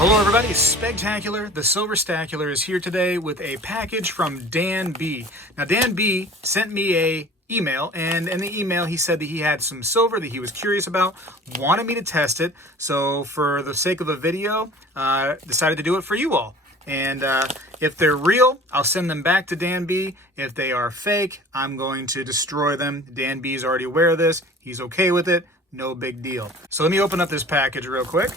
Hello everybody, Spegtacular, the Silvertacular is here today with a package from Dan B. Now Dan B sent me a email, and in the email he said that he had some silver that he was curious about, wanted me to test it, so for the sake of a video, decided to do it for you all. And if they're real, I'll send them back to Dan B. If they are fake, I'm going to destroy them. Dan B is already aware of this. He's okay with it. No big deal. So let me open up this package real quick.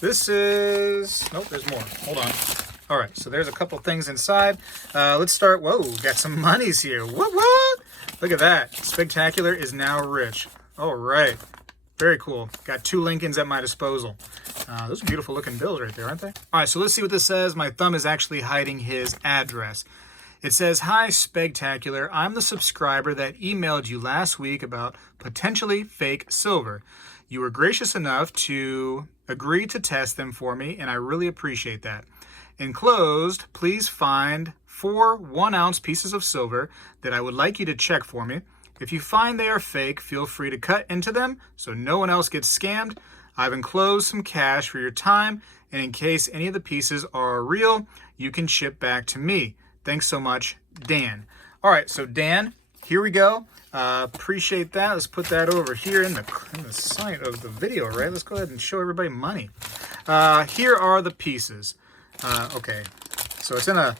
This is, nope, there's more. Hold on. All right, so there's a couple things inside. Let's start. Whoa, got some monies here. What? Look at that. Spegtacular is now rich. All right, very cool. Got 2 Lincolns at my disposal. Those are beautiful looking bills right there, aren't they? All right, so let's see what this says. My thumb is actually hiding his address. It says, "Hi, Spegtacular. I'm the subscriber that emailed you last week about potentially fake silver. You were gracious enough to agree to test them for me, and I really appreciate that. Enclosed, please find 4 1-ounce pieces of silver that I would like you to check for me. If you find they are fake, feel free to cut into them so no one else gets scammed. I've enclosed some cash for your time, and in case any of the pieces are real, you can ship back to me. Thanks so much, Dan." All right, so Dan, here we go. Appreciate that. Let's put that over here in the site of the video, right? Let's go ahead and show everybody money. Here are the pieces. Okay, so it's in a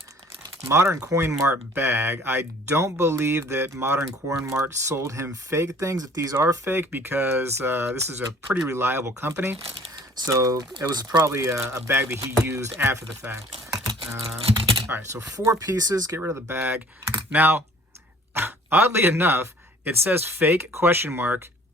Modern Coin Mart bag. I don't believe that Modern Coin Mart sold him fake things, if these are fake, because this is a pretty reliable company. So it was probably a bag that he used after the fact. All right, so 4 pieces. Get rid of the bag. Now, oddly enough, it says fake ?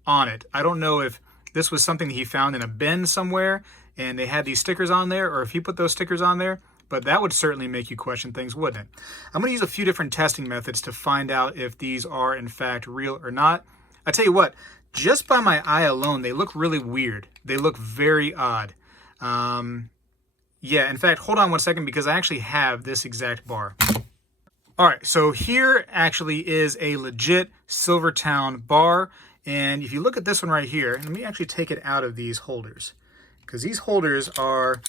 On it. I don't know if this was something that he found in a bin somewhere and they had these stickers on there, or if he put those stickers on there, but that would certainly make you question things, wouldn't it? I'm going to use a few different testing methods to find out if these are in fact real or not. I tell you what, just by my eye alone, they look really weird. They look very odd. Yeah, in fact, hold on one second, because I actually have this exact bar. All right, so here actually is a legit Silvertowne bar. And if you look at this one right here, let me actually take it out of these holders, because these holders are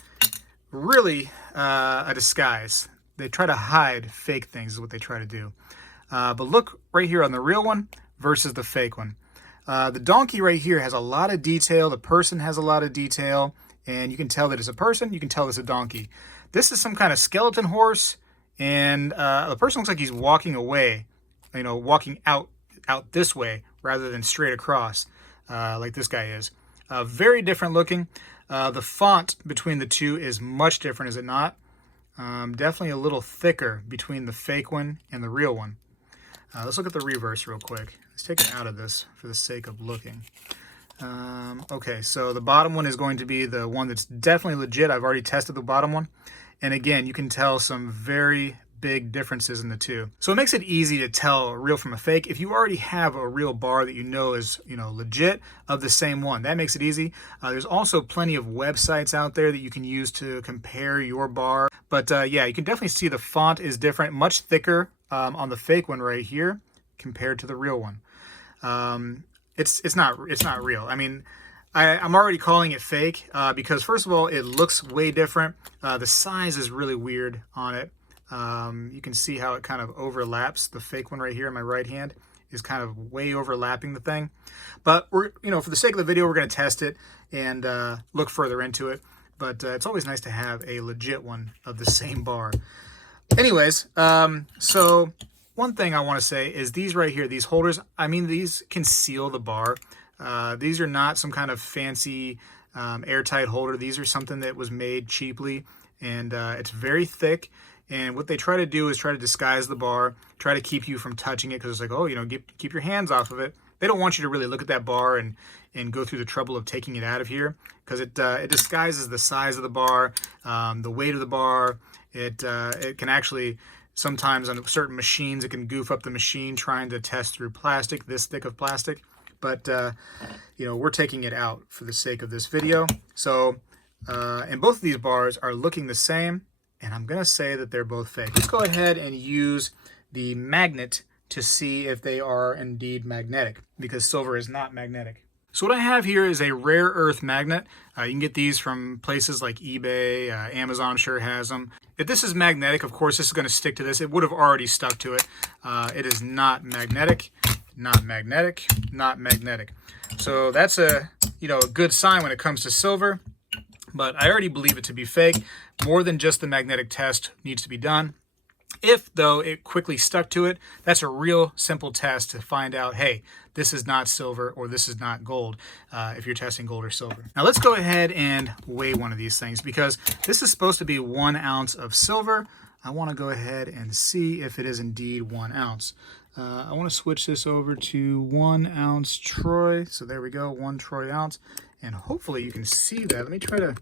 really a disguise. They try to hide fake things is what they try to do. But look right here on the real one versus the fake one. The donkey right here has a lot of detail. The person has a lot of detail. And you can tell that it's a person. You can tell it's a donkey. This is some kind of skeleton horse. And the person looks like he's walking away, walking out this way rather than straight across like this guy is. Very different looking. The font between the two is much different, is it not? Definitely a little thicker between the fake one and the real one. Let's look at the reverse real quick. Let's take it out of this for the sake of looking. Okay, so the bottom one is going to be the one that's definitely legit. I've already tested the bottom one. And again, you can tell some very big differences in the two. So it makes it easy to tell a real from a fake. If you already have a real bar that you know is, legit of the same one, that makes it easy. There's also plenty of websites out there that you can use to compare your bar. But yeah, you can definitely see the font is different, much thicker on the fake one right here compared to the real one. It's not real. I mean, I'm already calling it fake because, first of all, it looks way different. The size is really weird on it. You can see how it kind of overlaps. The fake one right here in my right hand is kind of way overlapping the thing. But we're, for the sake of the video, we're going to test it and look further into it. But it's always nice to have a legit one of the same bar. Anyways, so one thing I want to say is these right here, these holders, I mean, these can seal the bar. These are not some kind of fancy airtight holder. These are something that was made cheaply, and it's very thick. And what they try to do is try to disguise the bar, try to keep you from touching it, because it's like, oh, keep your hands off of it. They don't want you to really look at that bar and go through the trouble of taking it out of here, because it disguises the size of the bar, the weight of the bar. It can actually, sometimes on certain machines, it can goof up the machine trying to test through plastic, this thick of plastic. but you know, we're taking it out for the sake of this video. So, and both of these bars are looking the same, and I'm gonna say that they're both fake. Let's go ahead and use the magnet to see if they are indeed magnetic, because silver is not magnetic. So what I have here is a rare earth magnet. You can get these from places like eBay, Amazon I'm sure has them. If this is magnetic, of course, this is going to stick to this. It would have already stuck to it. It is not magnetic, not magnetic, not magnetic. So that's a, you know, a good sign when it comes to silver, but I already believe it to be fake. More than just the magnetic test needs to be done. If, though, it quickly stuck to it, that's a real simple test to find out, hey, this is not silver or this is not gold, if you're testing gold or silver. Now let's go ahead and weigh one of these things, because this is supposed to be 1 ounce of silver. I want to go ahead and see if it is indeed 1 ounce. I want to switch this over to 1 ounce troy. So there we go, 1 troy ounce. And hopefully you can see that. Let me try to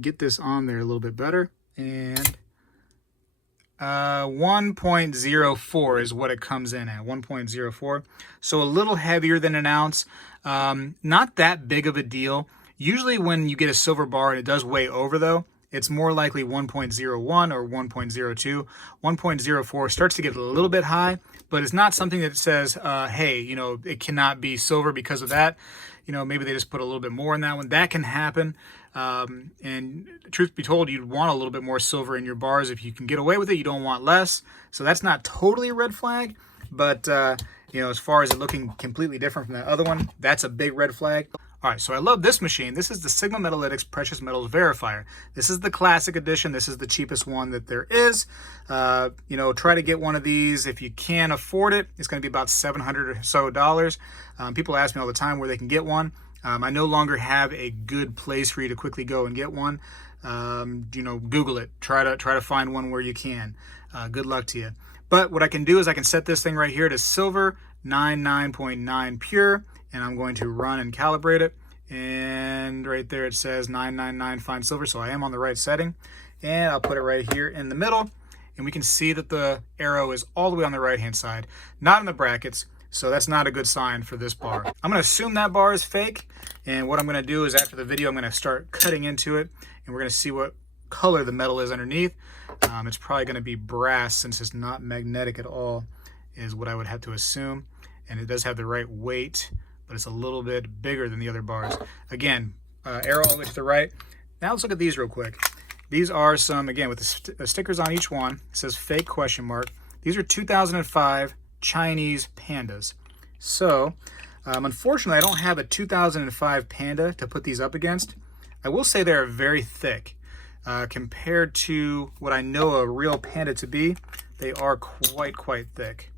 get this on there a little bit better. And 1.04 is what it comes in at, 1.04. So a little heavier than an ounce. Not that big of a deal. Usually when you get a silver bar and it does weigh over though, it's more likely 1.01 or 1.02. 1.04 starts to get a little bit high, but it's not something that says, hey, you know, it cannot be silver because of that. You know, maybe they just put a little bit more in that one. That can happen. And truth be told, you'd want a little bit more silver in your bars. If you can get away with it, you don't want less. So that's not totally a red flag, but you know, as far as it looking completely different from that other one, that's a big red flag. All right, so I love this machine. This is the Sigma Metalytics Precious Metals Verifier. This is the classic edition. This is the cheapest one that there is. You know, try to get one of these if you can afford it. It's going to be about $700 or so. People ask me all the time where they can get one. I no longer have a good place for you to quickly go and get one. You know, Google it. Try to find one where you can. Good luck to you. But what I can do is I can set this thing right here to silver 99.9 pure, and I'm going to run and calibrate it. And right there it says 999 fine silver, so I am on the right setting. And I'll put it right here in the middle, and we can see that the arrow is all the way on the right hand side, not in the brackets. So that's not a good sign for this bar. I'm going to assume that bar is fake, and what I'm going to do is after the video I'm going to start cutting into it, and we're going to see what color the metal is underneath. It's probably going to be brass, since it's not magnetic at all, is what I would have to assume. And it does have the right weight, but it's a little bit bigger than the other bars. Again, arrow all the way to the right. Now let's look at these real quick. These are some, again, with the stickers on each one. It says fake question mark. These are 2005 Chinese pandas. So, unfortunately, I don't have a 2005 panda to put these up against. I will say they're very thick. Compared to what I know a real panda to be, they are quite thick.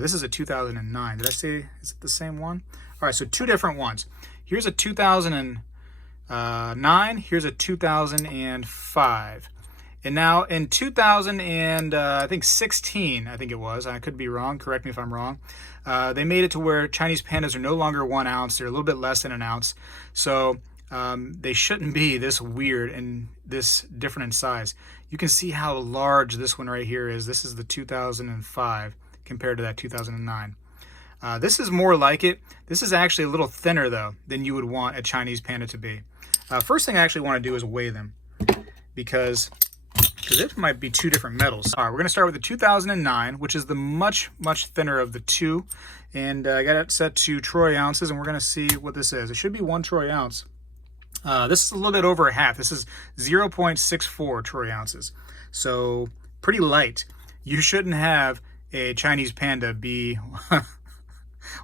This is a 2009. Did I say, is it the same one? All right, so two different ones. Here's a 2009. Here's a 2005. And now in 2016, I think it was, I could be wrong, correct me if I'm wrong, they made it to where Chinese pandas are no longer 1 ounce, they're a little bit less than an ounce. So they shouldn't be this weird and this different in size. You can see how large this one right here is. This is the 2005 compared to that 2009. This is more like it. This is actually a little thinner though than you would want a Chinese panda to be. First thing I actually want to do is weigh them, because this might be two different metals. All right, we're going to start with the 2009, which is the much thinner of the two. And I got it set to troy ounces, and we're going to see what this is. It should be 1 troy ounce. This is a little bit over a half. This is 0.64 troy ounces. So pretty light. You shouldn't have a Chinese panda be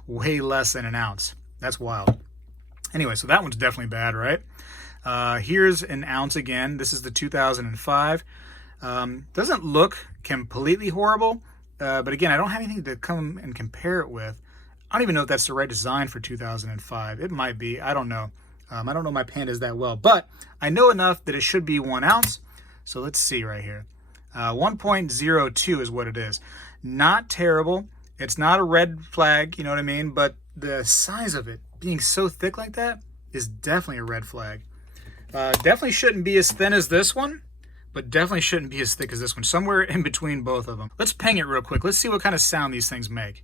way less than an ounce. That's wild. Anyway, so that one's definitely bad, right? Here's an ounce again. This is the 2005. Doesn't look completely horrible, but again, I don't have anything to come and compare it with. I don't even know if that's the right design for 2005. It might be. I don't know. I don't know my pandas that well, but I know enough that it should be 1 ounce. So let's see right here. 1.02 is what it is. Not terrible. It's not a red flag, you know what I mean? But the size of it being so thick like that is definitely a red flag. Definitely shouldn't be as thin as this one, but definitely shouldn't be as thick as this one. Somewhere in between both of them. Let's ping it real quick. Let's see what kind of sound these things make.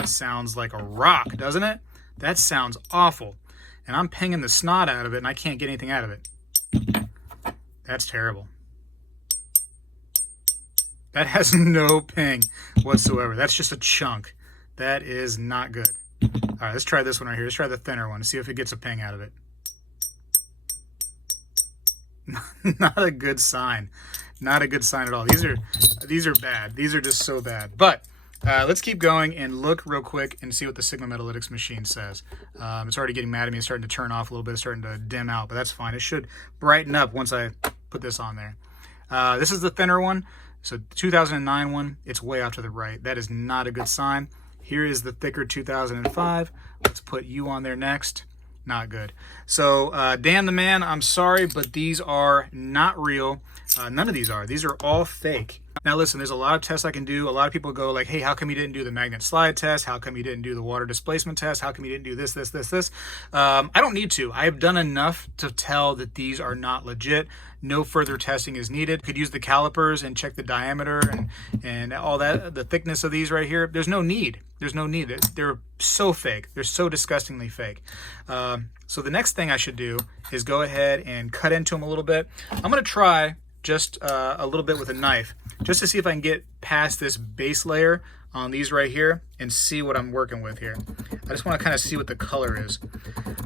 that sounds like a rock, doesn't it? That sounds awful. And I'm pinging the snot out of it and I can't get anything out of it. That's terrible. That has no ping whatsoever. That's just a chunk. That is not good. All right, let's try this one right here. Let's try the thinner one to see if it gets a ping out of it. Not a good sign. Not a good sign at all. These are bad. These are just so bad. But let's keep going and look real quick and see what the Sigma Metalytics machine says. It's already getting mad at me. It's starting to turn off a little bit. It's starting to dim out, but that's fine. It should brighten up once I put this on there. This is the thinner one. So 2009 one, it's way off to the right. That is not a good sign. Here is the thicker 2005. Let's put you on there next. Not good. So Dan the man, I'm sorry, but these are not real. None of these are. These are all fake. Now listen, there's a lot of tests I can do. A lot of people go like, hey, how come you didn't do the magnet slide test? How come you didn't do the water displacement test? How come you didn't do this? I don't need to. I've done enough to tell that these are not legit. No further testing is needed. Could use the calipers and check the diameter and all that, the thickness of these right here. There's no need. There's no need. They're so fake. They're so disgustingly fake. So the next thing I should do is go ahead and cut into them a little bit. I'm going to try just a little bit with a knife just to see if I can get past this base layer on these right here and see what I'm working with here. I just want to kind of see what the color is.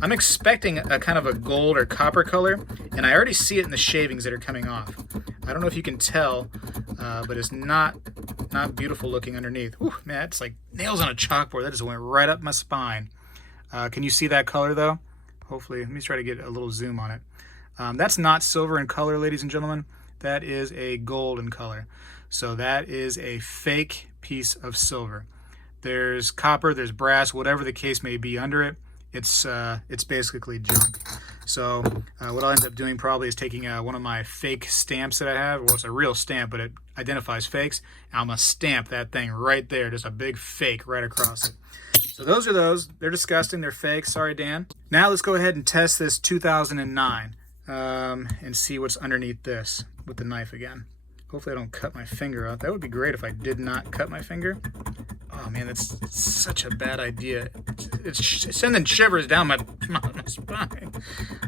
I'm expecting a kind of a gold or copper color, and I already see it in the shavings that are coming off. I don't know if you can tell, but it's not beautiful looking underneath. Whew, man, it's like nails on a chalkboard. That just went right up my spine. Can you see that color though? Hopefully, let me try to get a little zoom on it. That's not silver in color, ladies and gentlemen. That is a gold in color. So that is a fake piece of silver. There's copper, there's brass, whatever the case may be under it. It's basically junk. So what I'll end up doing probably is taking one of my fake stamps that I have. Well, it's a real stamp, but it identifies fakes. And I'm gonna stamp that thing right there, just a big fake right across it. So those are those. They're disgusting. They're fake. Sorry, Dan. Now let's go ahead and test this 2009 and see what's underneath this with the knife again. Hopefully I don't cut my finger out. That would be great if I did not cut my finger. Oh man, that's such a bad idea. It's sending shivers down my spine.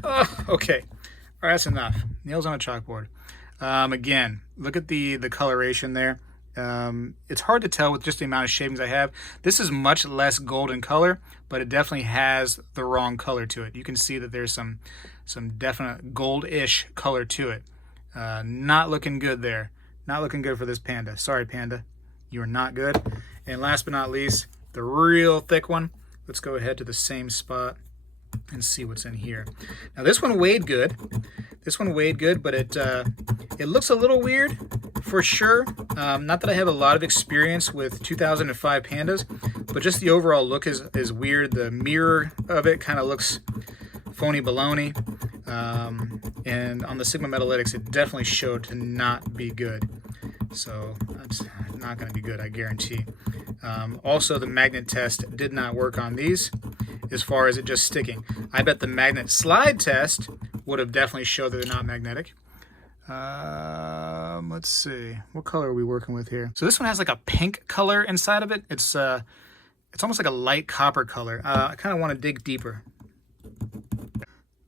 Oh, okay. All right, that's enough. Nails on a chalkboard. Again, look at the coloration there. It's hard to tell with just the amount of shavings I have. This is much less golden color, but it definitely has the wrong color to it. You can see that there's some definite gold-ish color to it. Not looking good there. Not looking good for this panda. Sorry, panda. You are not good. And last but not least, the real thick one. Let's go ahead to the same spot and see what's in here. Now this one weighed good. This one weighed good, but it looks a little weird for sure. Not that I have a lot of experience with 2005 pandas, but just the overall look is weird. The mirror of it kind of looks phony baloney. And on the Sigma Metalytics, it definitely showed to not be good. So that's not going to be good, I guarantee. Also, the magnet test did not work on these as far as it just sticking. I bet the magnet slide test would have definitely showed that they're not magnetic. Let's see. What color are we working with here? So this one has like a pink color inside of it. It's almost like a light copper color. I kind of want to dig deeper.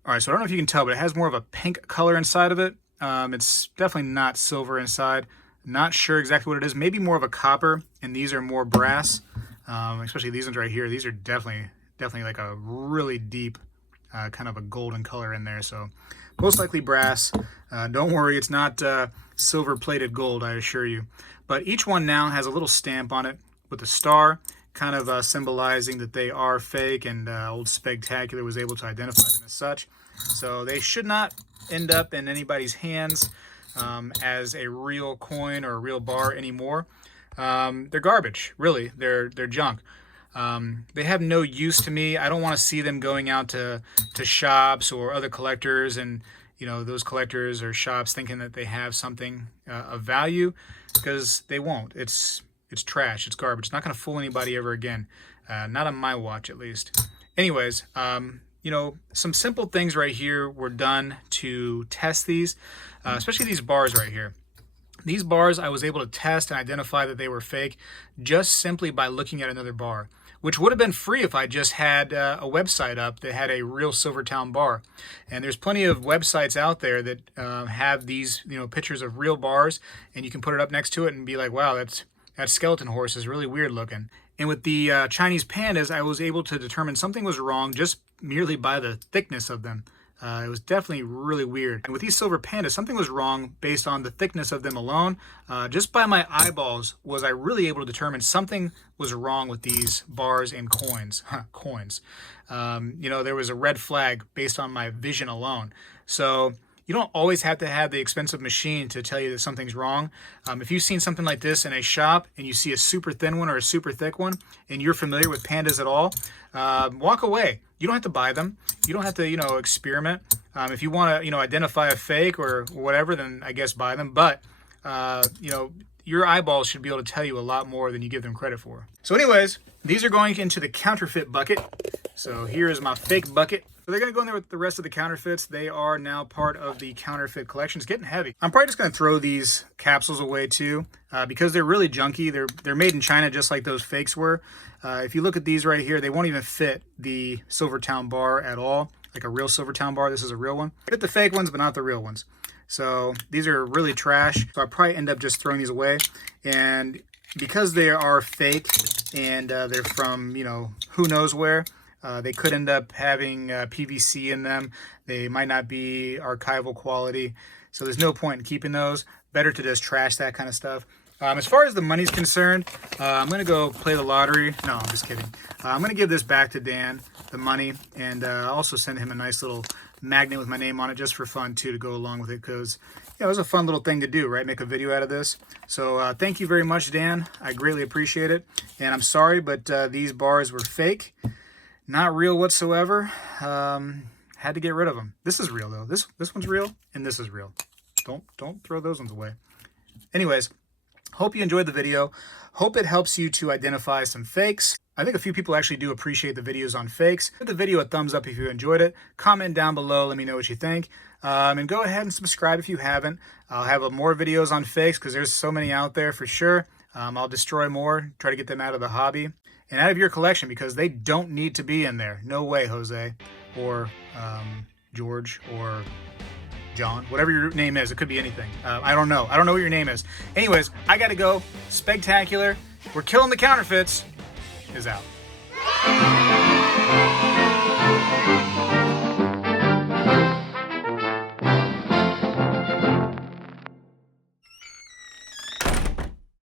All right, so I don't know if you can tell, but it has more of a pink color inside of it. It's definitely not silver inside. Not sure exactly what it is. Maybe more of a copper, and these are more brass. Especially these ones right here. These are definitely like a really deep kind of a golden color in there. So most likely brass. Don't worry, it's not silver-plated gold, I assure you. But each one now has a little stamp on it with a star, kind of symbolizing that they are fake, and old Spegtacular was able to identify them as such. So they should not end up in anybody's hands as a real coin or a real bar anymore. They're garbage, really. They're junk. They have no use to me. I don't want to see them going out to shops or other collectors, and those collectors or shops thinking that they have something of value, because they won't. It's trash. It's garbage. It's not going to fool anybody ever again. Not on my watch, at least. Anyways, some simple things right here were done to test these, especially these bars right here. These bars I was able to test and identify that they were fake just simply by looking at another bar, which would have been free if I just had a website up that had a real Silvertowne bar. And there's plenty of websites out there that have these, pictures of real bars, and you can put it up next to it and be like, wow, that skeleton horse is really weird looking. And with the Chinese pandas, I was able to determine something was wrong just merely by the thickness of them. It was definitely really weird. And with these silver pandas, something was wrong based on the thickness of them alone. Just by my eyeballs was I really able to determine something was wrong with these bars and coins. Coins. There was a red flag based on my vision alone. So you don't always have to have the expensive machine to tell you that something's wrong. If you've seen something like this in a shop and you see a super thin one or a super thick one and you're familiar with pandas at all, walk away. You don't have to buy them. You don't have to, experiment. If you want to, identify a fake or whatever, then I guess buy them. But, your eyeballs should be able to tell you a lot more than you give them credit for. So anyways, these are going into the counterfeit bucket. So here is my fake bucket. So they're going to go in there with the rest of the counterfeits. They are now part of the counterfeit collection. It's getting heavy. I'm probably just going to throw these capsules away too because they're really junky. They're made in China just like those fakes were. If you look at these right here, they won't even fit the Silvertowne bar at all. Like a real Silvertowne bar. This is a real one. Fit the fake ones, but not the real ones. So these are really trash. So I'll probably end up just throwing these away. And because they are fake and they're from, who knows where, they could end up having PVC in them. They might not be archival quality. So there's no point in keeping those. Better to just trash that kind of stuff. As far as the money's concerned, I'm going to go play the lottery. No, I'm just kidding. I'm going to give this back to Dan, the money, and also send him a nice little magnet with my name on it just for fun too, to go along with it, because it was a fun little thing to do, right? Make a video out of this. So thank you very much, Dan. I greatly appreciate it. And I'm sorry, but these bars were fake. Not real whatsoever. Had to get rid of them. This is real though. This one's real, and this is real. Don't throw those ones away. Anyways, hope you enjoyed the video. Hope it helps you to identify some fakes. I think a few people actually do appreciate the videos on fakes. Give the video a thumbs up if you enjoyed it. Comment down below. Let me know what you think. And go ahead and subscribe if you haven't. I'll have more videos on fakes because there's so many out there for sure. I'll destroy more, try to get them out of the hobby and out of your collection because they don't need to be in there. No way, Jose or George or John, whatever your name is. It could be anything. I don't know. I don't know what your name is. Anyways, I got to go. Spegtacular. We're killing the counterfeits is out.